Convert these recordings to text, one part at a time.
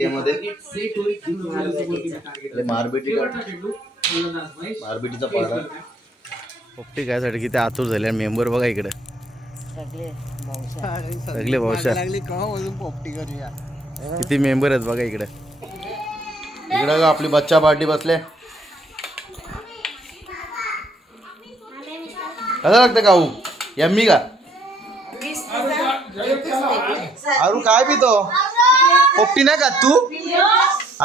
मटक्यामध्ये मारबेटीचा पाडा पोपटी खायसाठी किती आतुर झाले मेंबर बघा इकडे सगळे भावशा पोपटी करूया किती मेंबर आहेत बघा इकडे इकडे आपली बच्चा पार्टी बसले कसं लागतं का यम्मी का अरू काय पितो पोपटी नाही खात तू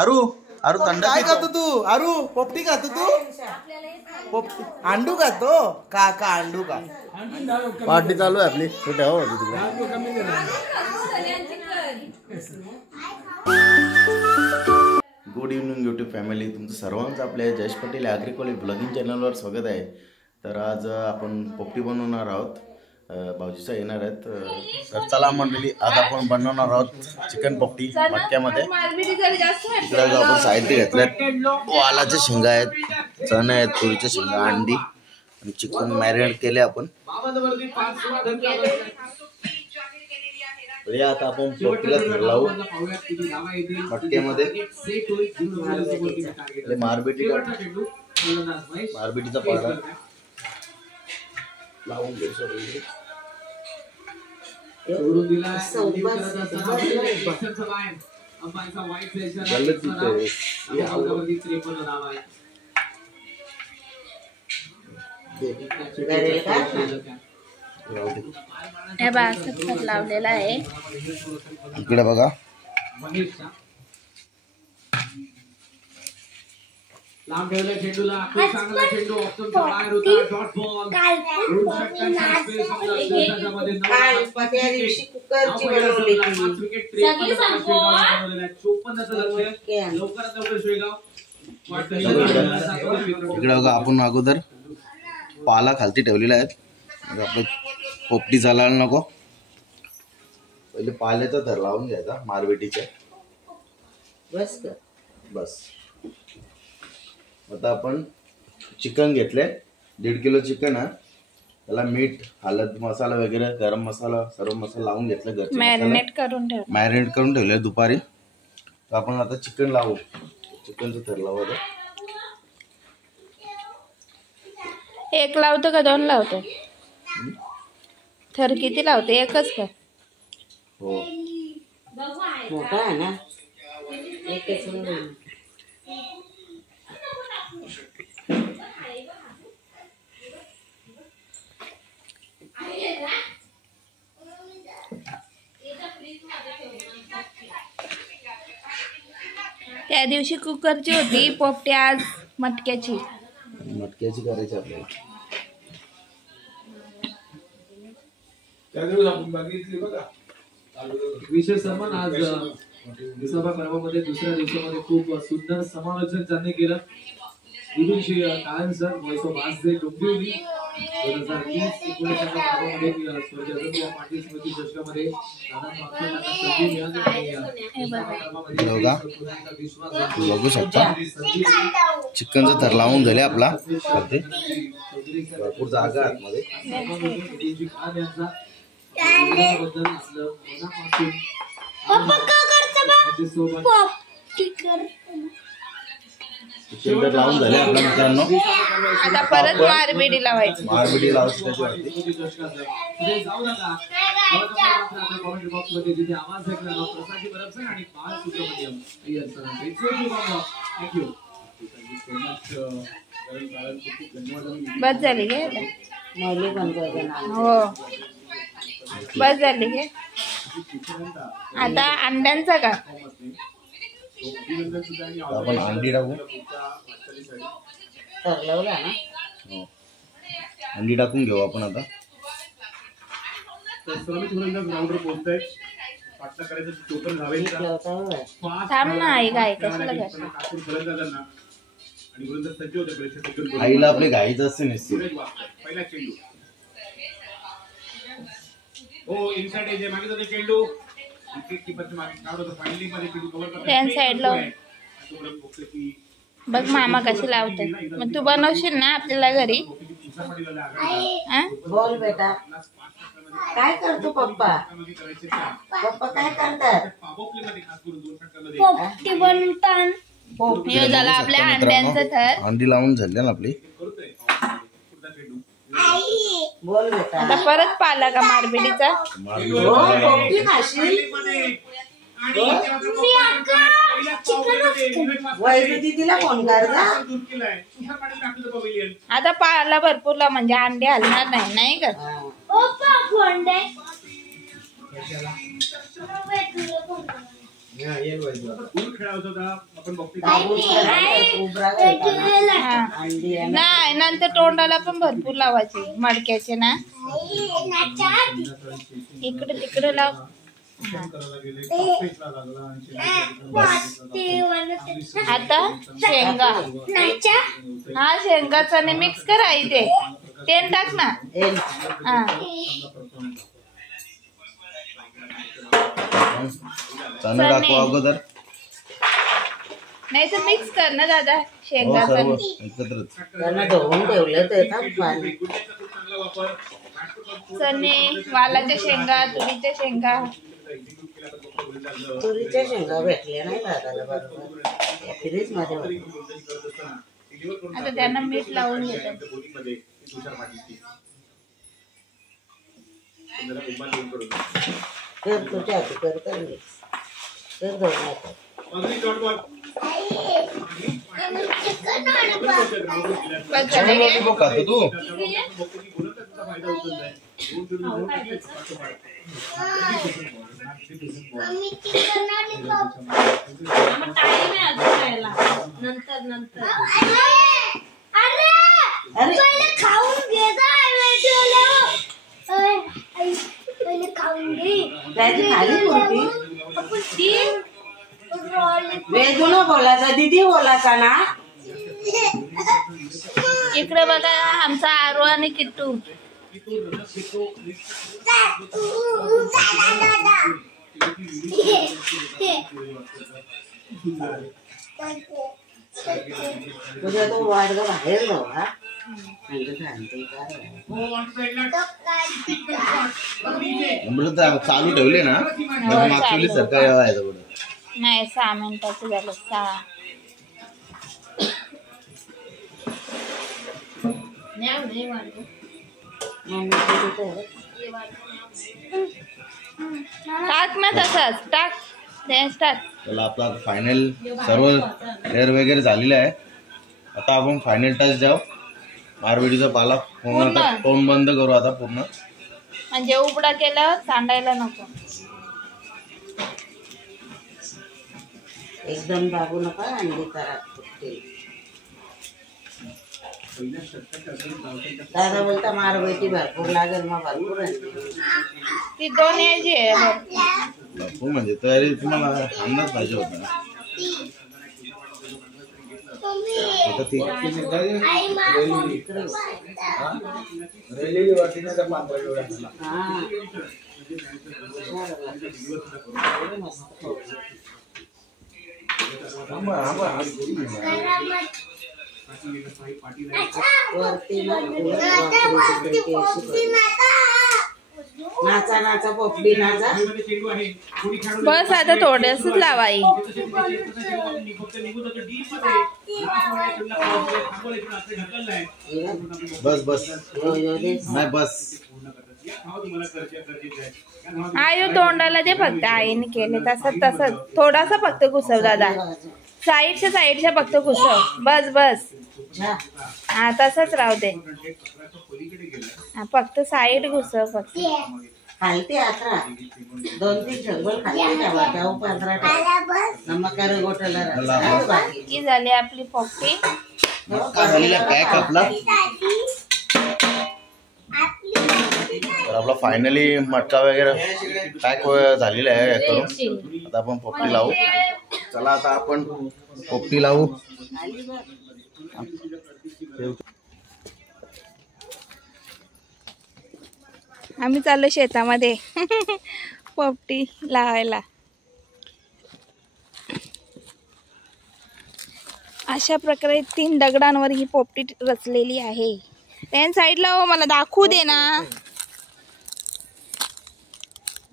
अरू अरू थंड काय खातो तू अरू पोपटी खातो तू पोपटी अंडू खातो का अंडू का पार्टी चालू आहे आपली कुठे हो गुड इव्हनिंग यूट्यूब फॅमिली तुमचं सर्वांचं आपल्या जयेश पटेल ॲग्रिकॉलेज ब्लॉगिंग चॅनलवर स्वागत आहे। तर आज आपण पोपटी बनवणार आहोत भाऊजीचा येणार आहेत तर चला मंडळी आज आपण बनवणार आहोत चिकन पोपटी मटक्यामध्ये। इकडे आपण साहित्य घेतल्यात वालाच्या शेंगा आहेत चणे आहेत तुरीच्या शेंगा अंडी आणि चिकन मॅरिनेट केले आपण। आता आपण पोपटीला लावू मटक्यामध्ये मारबेटीचा पाडा लावून घ्यायचं लावलेला आहे इकडे बघा लांब ठेवल्या चेंडूला खूप चांगला चेंडू ऑप्शन बाहेर होता डॉट बॉल इकडे बघा आपण अगोदर पाला खालती ठेवलेला आहे आपलं पोपटी चालायला नको पहिले पाल्याचा थर लावून घ्यायचा मारबेटीचा बस बस। आता आपण चिकन घेतले 1.5 किलो चिकन आहे त्याला मीठ हळद मसाला वगैरे गरम मसाला सर्व मसाला लावून घेतला घरचे मॅरिनेट करून ठेवले दुपारी। तर आपण आता चिकन लावू चिकनचं थर लावू आता एक लावतो का दोन लावतो थर किती लावते एकच का हो मोठा आहे ना एकच त्या दिवशी कुकरची होती पोपटी आज मटक्याची करायची आपल्याला विशेष सन्मान आज विसर्ग पर्वामध्ये दुसऱ्या दिवसामध्ये खूप सुंदर समालोचन त्यांनी केलं। विदुषी कायम सर वॉइस ऑफ आज डोंबिवली 2020-19 पर्वामध्ये स्वर्गीय पाटील स्मृती चषकामध्ये बघू शकता चिकनचा थर लावून झाले आपला भरपूर जागा आतमध्ये चिकन लावून झाले आपल्या मित्रांनो आता परत मारबेटी लावायची मारबेटी लावायची बस झाली घे हो बस झाली घे आता अंड्यांचा का आपण अंडी टाकू अंडी टाकून घेऊ आपण आता थांब ना आई काय कशाला आईला आपली घाईच असते नसते हो इनसाइड आहे मागे जाते चेंडू त्या साईडला बघ मामा कशी लावतात मग तू बनवशील ना आपल्याला घरी बॉल बेटा काय करतो पप्पा? पप्पा काय करतात? पोपटी बनवतात. हे झालं आपल्या अंड्यांचं थर. अंडी लावून झाले ना आपली. बोल बेटा. आता परत पाला का मारबिडीचा. हो, पोपटी खाशील? वैजू दीदीला फोन कर जा. आता पाला भरपूरला म्हणजे अंडे हलणार नाही, नाही का? नाही, नंतर तोंडाला पण भरपूर लावायचे मडक्याचे ना. इकडे तिकडे लाव. आता शेंगा. हा शेंगा चणे मिक्स करा. इथे तेल टाक ना. हा चणे टाकू अगोदर. नाही तर मिक्स कर ना दादा. शेंगा चणे एकत्रच. त्यांना धुवून ठेवलं तर येतात पाणी. चणे, वालाच्या शेंगा, तुरीच्या शेंगा. तुरीच्या शेंगा भेटल्या नाही दादाला बरोबर. फ्रीज मध्ये होत्या. आता त्यांना मीठ लावून घेतात. कर तुझ्या हाती कर तर मिक्स कर दोन आता. बस झालं का? खातो तू. त्याची खाली कुर्ती वेदून बोलायचा दीदी बोलायचा ना. इकडे बघा आमचा आरू आणि किट्टू. तुझ्या तो वाडगा बाहेर जाऊ हा. चालू ठेवले ना मागच्या सरकार यायचं पुढे. नाही 6 मिनिटाचं झालं. 6 टाक ना तसंच टाक. टाक. चला आपला फायनल सर्व लेअर वगैरे झालेलं आहे. आता आपण फायनल टच द्याव. मारविडीचा पाला पूर्ण तोंड बंद करू आता पूर्ण. म्हणजे उबडा केल्यावर सांडायला नको. एकदम दाबू नका. अंडी करा. दादा बोलता मार बेटी भरपूर लागेल. मग भरपूर ती 2 यायची आहे. भरपूर म्हणजे तयारी तुम्हाला अंदाज पाहिजे होता ना. नाचा नाचा पोपडी नाचा. बस आता थोडंसंच लावाई. बस बस नाही बस. आयु तोंडाला दे फक्त. आईने केले तसं थोडासा फक्त घुसव दादा. साईडच्या फक्त घुसव. बस बस. हा तसंच राहू दे. फक्त साईड घुसव फक्त. खालते आता 2-3 जंगल खालते ठेवा. 15 नमकार गोठला की झाली आपली पोपटी. पॅक आपला. तर आपला फायनली मटका वगैरे पॅक झालेला आहे करून. आता आपण पोपटी लावू. चला आता आपण पोपटी लावू. आम्ही चाललो शेतामध्ये पोपटी लावायला. अशा प्रकारे 3 दगडांवर ही पोपटी रचलेली आहे. त्या साईडला हो मला दाखवू दे ना.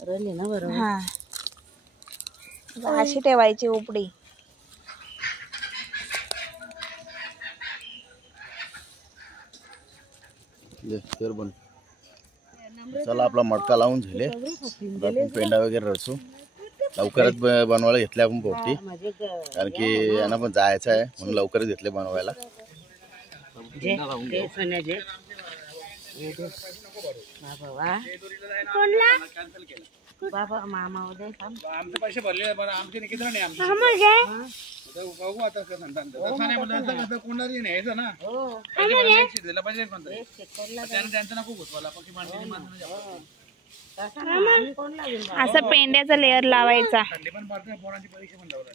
रली ना बरोबर. हा अशी ठेवायची उपडी. चला आपला मटका लावून झाले. आपण पेंडा वगैरे रचू. लवकरच बनवायला घेतले आपण पोपटी, कारण की यांना पण जायचं आहे म्हणून लवकरच घेतले बनवायला. बाबा मामा उद्या आमचे पैसे भरले आमचे किती नाही आमचे बघू आता कसं सांगतात तसं नाही म्हणलं कोणारी न्यायचं ना दिलं पाहिजे त्यांचं नको घुसवायला पक्षी माणसाने असं पेंड्याचा लेअर लावायचा. थंडी पण पडते पोरांचे पैसे पण लावतात.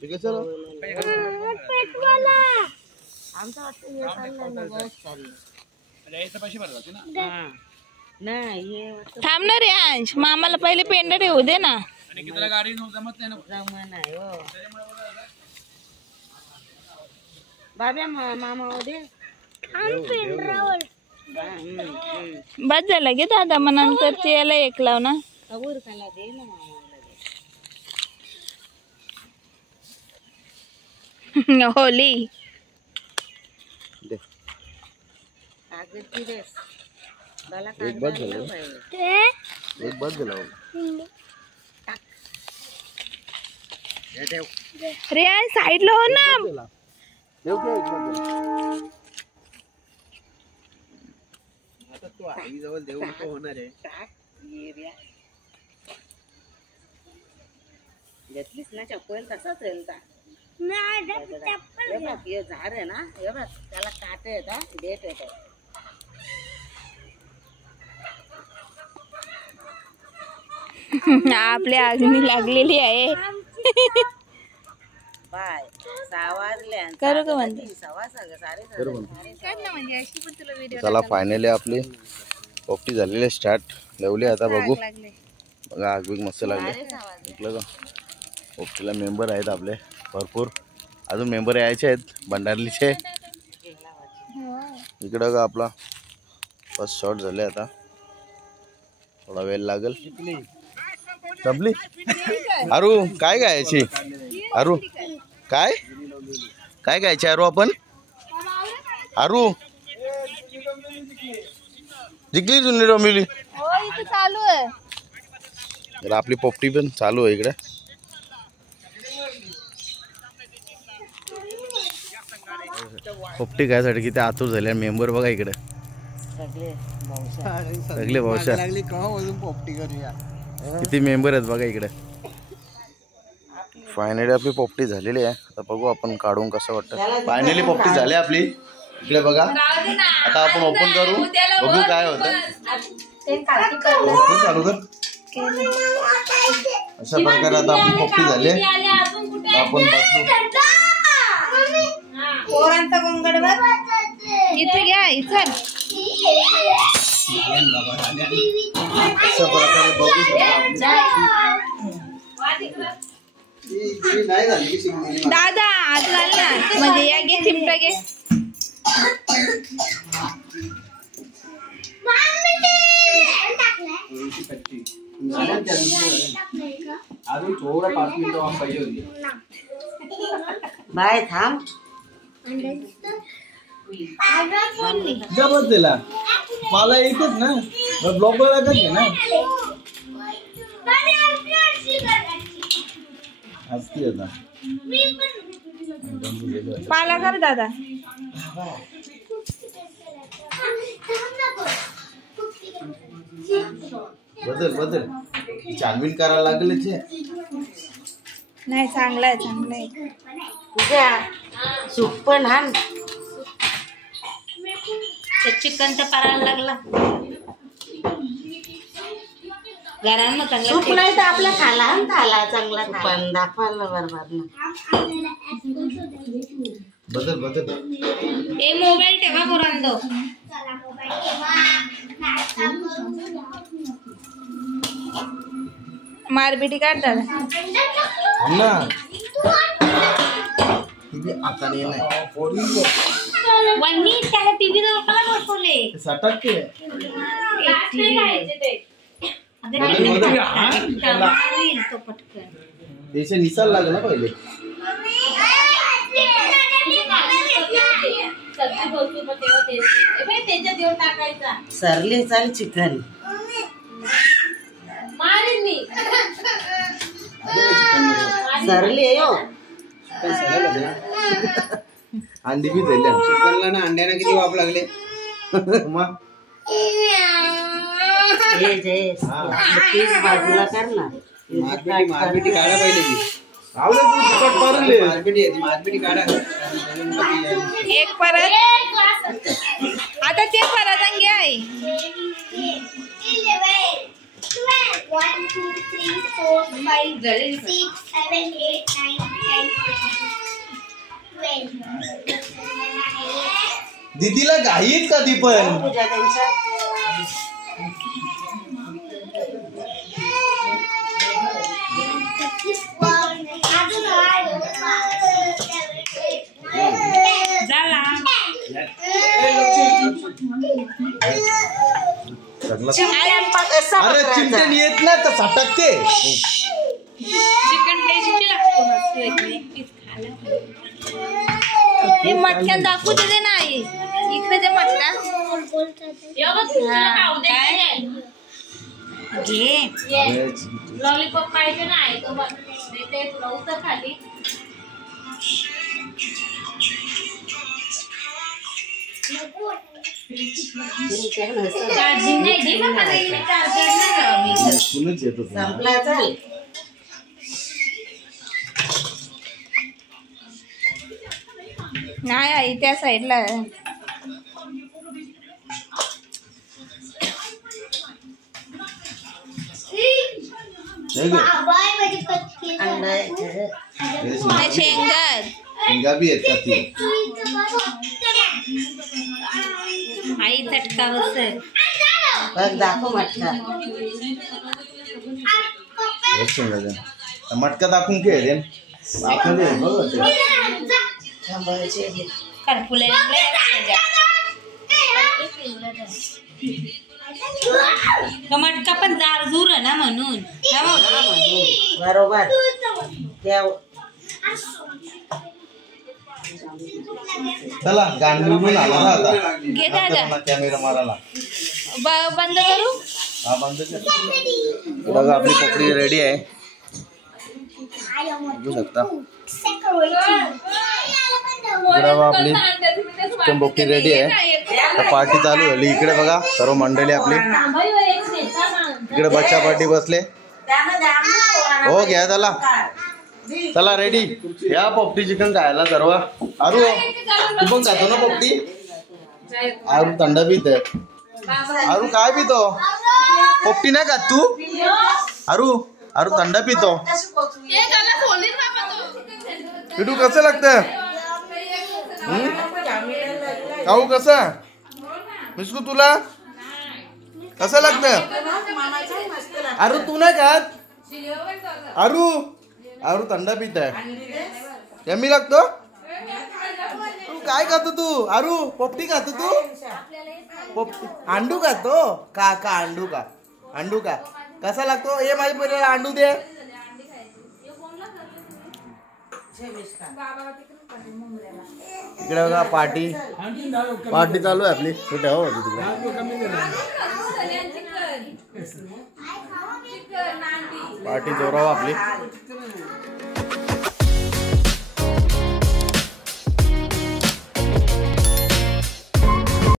यायचं पैसे भरतात ना. नाही थांब ना रे अंश, मामाला पहिले पेंडा ठेवू दे ना. आणि कितीला गाडी जमत नाही ना. नाही हो बाब्या मामा उद्या बस झालं गे दादा, मग नंतर ते याला एक लाव ना. उरकायला दे ना मामाला. होली एक बस झालं. एक बस झालं. रे साईडला हो ना. आता तू आई जवळ देऊ नको होणार आहे. घेतलीस ना चप्पल तसाच येईल का. हे झाड आहे ना, हे बघ त्याला काट येतात, देठ येतात. आपल्या अग्नी लागलेली आहे. बाय 6 वाजले करू का म्हणते. 6:15 चला फायनली आपली पोपटी झालेली स्टार्ट लावली. आता बघू बघा आग बीग मस्त लागले. म्हटलं का पोपटीला मेंबर आहेत आपले भरपूर, अजून मेंबर यायचे आहेत भंडारलीचे. इकडं का आपला फर्स्ट शॉट झाले. आता थोडा वेळ लागेल. संपली. अरू काय गायची? अरू काय काय गायचे अरू आपण? अरू जिंकली जुनी रमिली. चालू आहे. आपली पोपटी पण चालू आहे इकडे. पोपटी गायसाठी किती आतुर झाले मेंबर बघा इकडे सगळे भाऊशा किती मेंबर आहेत बघा इकडे. फायनली आपली पोपटी झालेली आहे. आता बघू आपण काढून कसं वाटतं. फायनली पोपटी झाली आपली. इकडे बघा. आता आपण ओपन करू, बघू काय होतं. चालू कर. अशा प्रकारे आता आपली पोपटी झाली. आपण पोरांचा गोंगड इथे घ्या इथं. अशा प्रकारे बघू शकता. दादा आत घाल ना, म्हणजे या घे चिमटा घे. अजून थोडं 5 मिनिटं वाट पाहिजे होती. बाय थांब. जबत दिला मला एकच ना, ब्लॉक बघायचं घे ना. असती आता पाला कर दादा. बदल बदल छानबीन करायला लागलेच. नाही चांगलं आहे चांगलं आहे. तुझ्या सूप पण आण. चिकनचा पारायला लागला. सूप नाही तर आपला खाला आला चांगला पण दाखवायला बरोबर ना. बदल बदल ए मोबाईल ठेवा पोरांनो. मारबिटी काढ दादा. ना आता नाही वन्नी त्याला टीव्ही बसवले. सटकते. मारील तो पटकन. त्याचे निसाल लागलं ना पहिले. सरले चाल चिकन सरले यो अंडी बी दिले चिकनला ना अंड्याला किती वाप लागले. मग हे जे पीस बाजूला कर ना. मारपिटी काढा पहिले ती. आवडे तू तिखट मारले. मारपिटी काढा. एक परत आता ते परत अंगी आहे. 1 2 3 4 5 6 7 8 9 10 दीदीला घाईत का ती पण. तुझ्या त्यांच्या झाला. अरे चिमट्याने येत ना तर सटकते. चिकन टेस्टी लागतो मस्त एक पीस खायला. हे मटक्यात दाखवू दे ना आई. इकडे ते मटका घे. लॉलीपॉप पाहिजे ना आहे तो बघ. ते तुला उतर खाली. चार्जिंग नाही दे ना मला. इकडे चार्जर नाही. फुलच येतो. संपला चाल. नाही आई त्या साईडला. अंडा शेंगात शेंगा बी आहेत का ती. आई चटका बसत. बघ दाखव मटका. शेंगा द्या. मटका दाखवून घे रे. आपण दे बघ ते. करपुले मटका पण जारजूर आहे ना म्हणून. बरोबर चला गांडूळ पण आला ना आता. घे दादा. कॅमेरा मारायला बंद करू. हा बंद कर. बघा आपली पकडी रेडी आहे. बघू शकता आपली चिकन पोकळी रेडी आहे. तर पार्टी चालू झाली. इकडे बघा सर्व मंडळी आपली. इकडे बच्चा पार्टी बसले. हो घ्या चला. चला रेडी. या पोपटी चिकन खायला सर्व. आरू तू पण खातो ना पोपटी. आरू थंड पित. आरू काय पितो. पोपटी नाही खात तू. आरू आरू थंड पितो. पिटू कसं लागतं. खाऊ कसं मिसकू तुला कसं लागतं. आरू तू नाही खात. आरू आरू थंड पित आहे. यम्मी लागतो. तू काय खातो तू. आरू पोपटी खातो तू. पोपटी अंडू खातो का का अंडू का अंडू का कसा लागतो. ये माझ्या परिवार अंडू दे. इकडे बघा पार्टी पार्टी चालू आहे आपली. कुठे हो तिकडे पार्टी जोराव आपली.